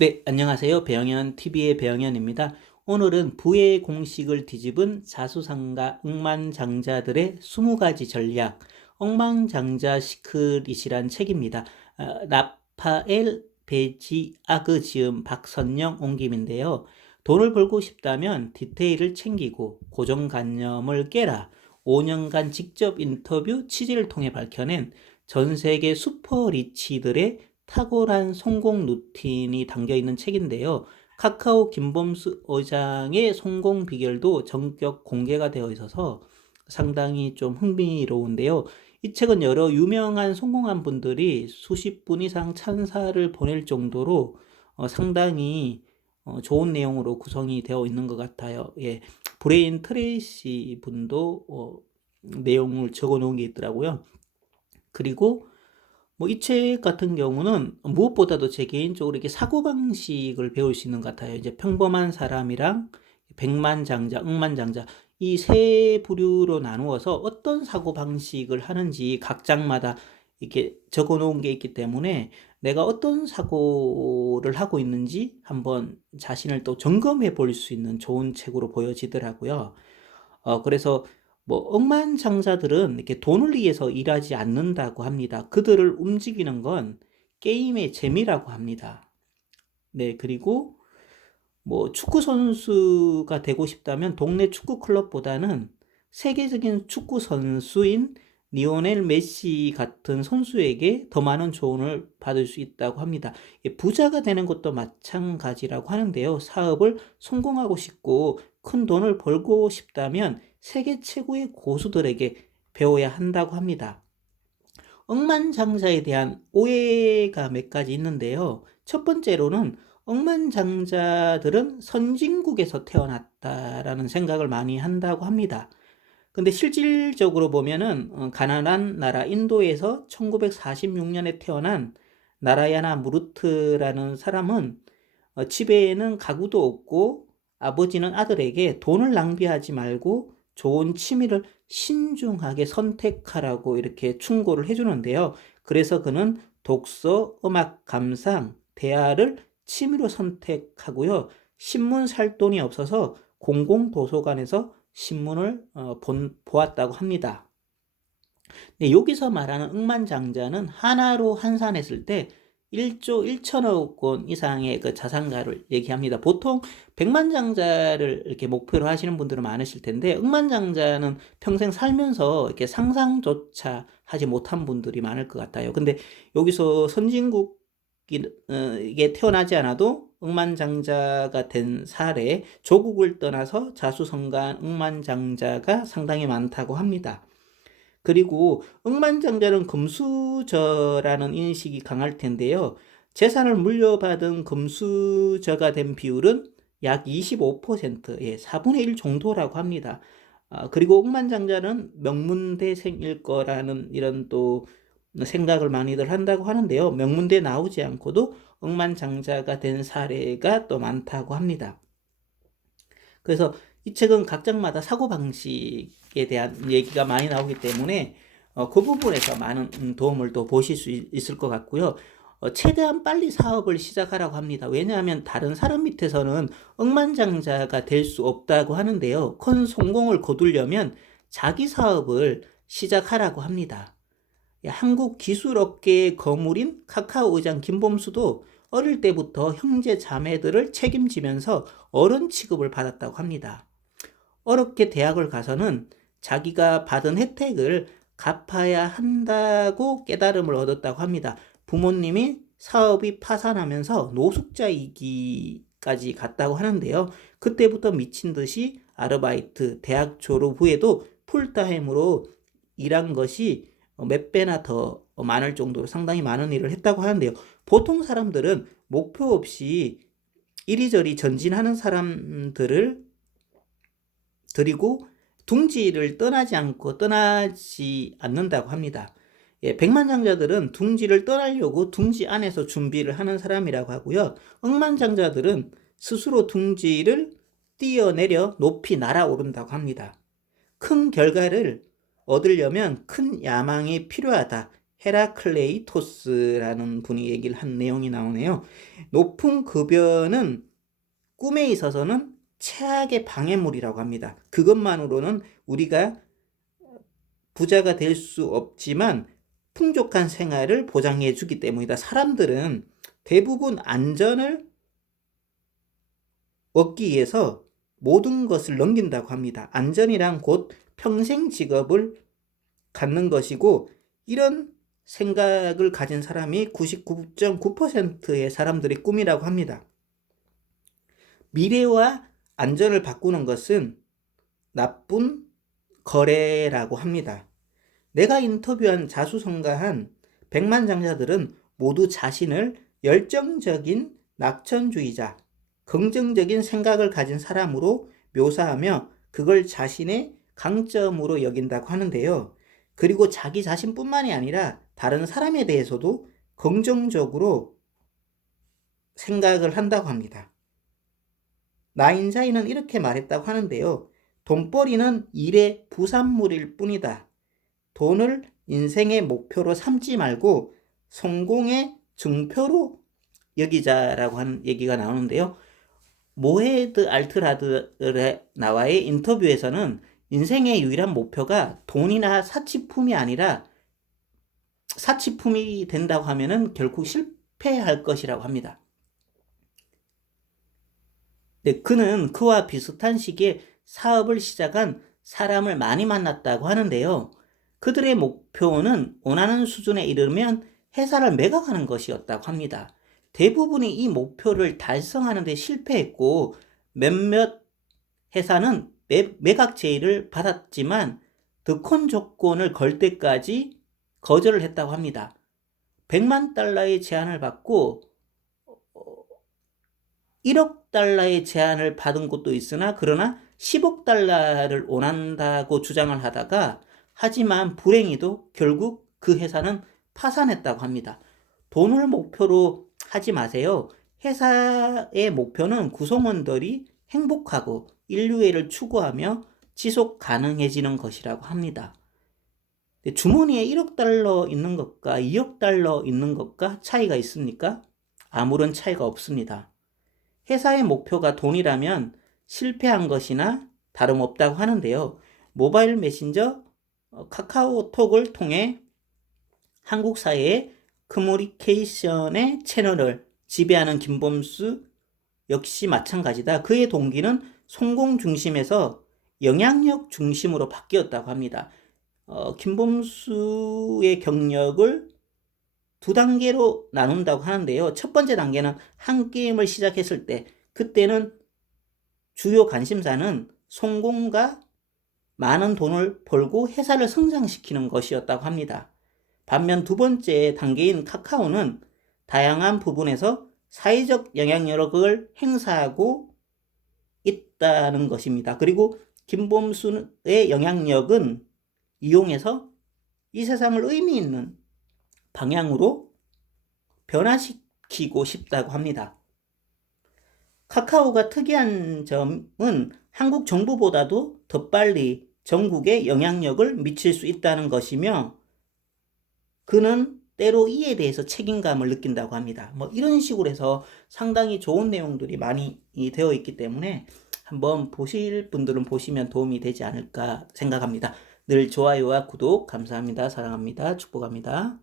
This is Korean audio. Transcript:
네, 안녕하세요. 배영현 TV의 배영현입니다. 오늘은 부의 공식을 뒤집은 자수성가 억만장자들의 20가지 전략, 억만장자 시크릿이란 책입니다. 라파엘 베지아그 지음 박선영 옮김인데요. 돈을 벌고 싶다면 디테일을 챙기고 고정관념을 깨라. 5년간 직접 인터뷰 취재를 통해 밝혀낸 전 세계 슈퍼리치들의 탁월한 성공 루틴이 담겨 있는 책인데요. 카카오 김범수 의장의 성공 비결도 전격 공개가 되어 있어서 상당히 좀 흥미로운데요. 이 책은 여러 유명한 성공한 분들이 수십 분 이상 찬사를 보낼 정도로 상당히 좋은 내용으로 구성이 되어 있는 것 같아요. 예, 브레인 트레이시 분도 내용을 적어 놓은 게 있더라고요. 그리고 이 책 같은 경우는 무엇보다도 제 개인적으로 이렇게 사고방식을 배울 수 있는 것 같아요. 이제 평범한 사람이랑 백만장자, 억만장자 이 세 부류로 나누어서 어떤 사고방식을 하는지 각장마다 이렇게 적어 놓은 게 있기 때문에 내가 어떤 사고를 하고 있는지 한번 자신을 또 점검해 볼 수 있는 좋은 책으로 보여지더라고요. 그래서 억만장자들은 이렇게 돈을 위해서 일하지 않는다고 합니다. 그들을 움직이는 건 게임의 재미라고 합니다. 네, 그리고 축구 선수가 되고 싶다면 동네 축구 클럽보다는 세계적인 축구 선수인 리오넬 메시 같은 선수에게 더 많은 조언을 받을 수 있다고 합니다. 부자가 되는 것도 마찬가지라고 하는데요. 사업을 성공하고 싶고 큰 돈을 벌고 싶다면 세계 최고의 고수들에게 배워야 한다고 합니다. 억만장자에 대한 오해가 몇 가지 있는데요. 첫 번째로는 억만장자들은 선진국에서 태어났다라는 생각을 많이 한다고 합니다. 근데 실질적으로 보면은 가난한 나라 인도에서 1946년에 태어난 나라야나 무르트라는 사람은 집에는 가구도 없고 아버지는 아들에게 돈을 낭비하지 말고 좋은 취미를 신중하게 선택하라고 이렇게 충고를 해주는데요. 그래서 그는 독서, 음악 감상, 대화를 취미로 선택하고요. 신문 살 돈이 없어서 공공도서관에서 신문을 보았다고 합니다. 네, 여기서 말하는 억만장자는 하나로 환산했을 때 1조 1천억 원 이상의 그 자산가를 얘기합니다. 보통 백만장자를 이렇게 목표로 하시는 분들은 많으실 텐데 억만장자는 평생 살면서 이렇게 상상조차 하지 못한 분들이 많을 것 같아요. 근데 여기서 선진국에 태어나지 않아도 억만장자가 된 사례, 조국을 떠나서 자수성가한 억만장자가 상당히 많다고 합니다. 그리고 억만장자는 금수저라는 인식이 강할 텐데요. 재산을 물려받은 금수저가 된 비율은 약 25%, 4분의 1 정도라고 합니다. 그리고 억만장자는 명문대생일 거라는 이런 또 생각을 많이들 한다고 하는데요. 명문대 나오지 않고도 억만장자가 된 사례가 또 많다고 합니다. 그래서 이 책은 각장마다 사고방식에 대한 얘기가 많이 나오기 때문에 그 부분에서 많은 도움을 또 보실 수 있을 것 같고요. 최대한 빨리 사업을 시작하라고 합니다. 왜냐하면 다른 사람 밑에서는 억만장자가 될 수 없다고 하는데요. 큰 성공을 거두려면 자기 사업을 시작하라고 합니다. 한국 기술업계의 거물인 카카오 의장 김범수도 어릴 때부터 형제 자매들을 책임지면서 어른 취급을 받았다고 합니다. 어렵게 대학을 가서는 자기가 받은 혜택을 갚아야 한다고 깨달음을 얻었다고 합니다. 부모님이 사업이 파산하면서 노숙자이기까지 갔다고 하는데요. 그때부터 미친 듯이 아르바이트, 대학 졸업 후에도 풀타임으로 일한 것이 몇 배나 더 많을 정도로 상당히 많은 일을 했다고 하는데요. 보통 사람들은 목표 없이 이리저리 전진하는 사람들을 그리고 둥지를 떠나지 않는다고 합니다. 백만장자들은 둥지를 떠나려고 둥지 안에서 준비를 하는 사람이라고 하고요. 억만장자들은 스스로 둥지를 뛰어내려 높이 날아오른다고 합니다. 큰 결과를 얻으려면 큰 야망이 필요하다. 헤라클레이토스라는 분이 얘기를 한 내용이 나오네요. 높은 급여는 꿈에 있어서는 최악의 방해물이라고 합니다. 그것만으로는 우리가 부자가 될 수 없지만 풍족한 생활을 보장해 주기 때문이다. 사람들은 대부분 안전을 얻기 위해서 모든 것을 넘긴다고 합니다. 안전이란 곧 평생 직업을 갖는 것이고, 이런 생각을 가진 사람이 99.9%의 사람들의 꿈이라고 합니다. 미래와 안전을 바꾸는 것은 나쁜 거래라고 합니다. 내가 인터뷰한 자수성가한 백만장자들은 모두 자신을 열정적인 낙천주의자, 긍정적인 생각을 가진 사람으로 묘사하며 그걸 자신의 강점으로 여긴다고 하는데요. 그리고 자기 자신뿐만이 아니라 다른 사람에 대해서도 긍정적으로 생각을 한다고 합니다. 나인자이는 이렇게 말했다고 하는데요. 돈벌이는 일의 부산물일 뿐이다. 돈을 인생의 목표로 삼지 말고 성공의 증표로 여기자라고 하는 얘기가 나오는데요. 모헤드 알트라드의 나와의 인터뷰에서는 인생의 유일한 목표가 돈이나 사치품이 아니라, 사치품이 된다고 하면은 결국 실패할 것이라고 합니다. 네, 그는 그와 비슷한 시기에 사업을 시작한 사람을 많이 만났다고 하는데요. 그들의 목표는 원하는 수준에 이르면 회사를 매각하는 것이었다고 합니다. 대부분이 이 목표를 달성하는 데 실패했고, 몇몇 회사는 매각 제의를 받았지만 더 큰 조건을 걸 때까지 거절을 했다고 합니다. 100만 달러의 제안을 받고 1억 달러의 제안을 받은 곳도 있으나, 그러나 10억 달러를 원한다고 주장을 하다가, 하지만 불행히도 결국 그 회사는 파산했다고 합니다. 돈을 목표로 하지 마세요. 회사의 목표는 구성원들이 행복하고 인류애를 추구하며 지속 가능해지는 것이라고 합니다. 주머니에 1억 달러 있는 것과 2억 달러 있는 것과 차이가 있습니까? 아무런 차이가 없습니다. 회사의 목표가 돈이라면 실패한 것이나 다름없다고 하는데요. 모바일 메신저 카카오톡을 통해 한국 사회의 커뮤니케이션의 채널을 지배하는 김범수 역시 마찬가지다. 그의 동기는 성공 중심에서 영향력 중심으로 바뀌었다고 합니다. 김범수의 경력을 두 단계로 나눈다고 하는데요. 첫 번째 단계는 한 게임을 시작했을 때, 그때는 주요 관심사는 성공과 많은 돈을 벌고 회사를 성장시키는 것이었다고 합니다. 반면 두 번째 단계인 카카오는 다양한 부분에서 사회적 영향력을 행사하고 있다는 것입니다. 그리고 김범수의 영향력은 이용해서 이 세상을 의미 있는 방향으로 변화시키고 싶다고 합니다. 카카오가 특이한 점은 한국 정부보다도 더 빨리 전국에 영향력을 미칠 수 있다는 것이며, 그는 때로 이에 대해서 책임감을 느낀다고 합니다. 이런 식으로 해서 상당히 좋은 내용들이 많이 되어 있기 때문에 한번 보실 분들은 보시면 도움이 되지 않을까 생각합니다. 늘 좋아요와 구독 감사합니다. 사랑합니다. 축복합니다.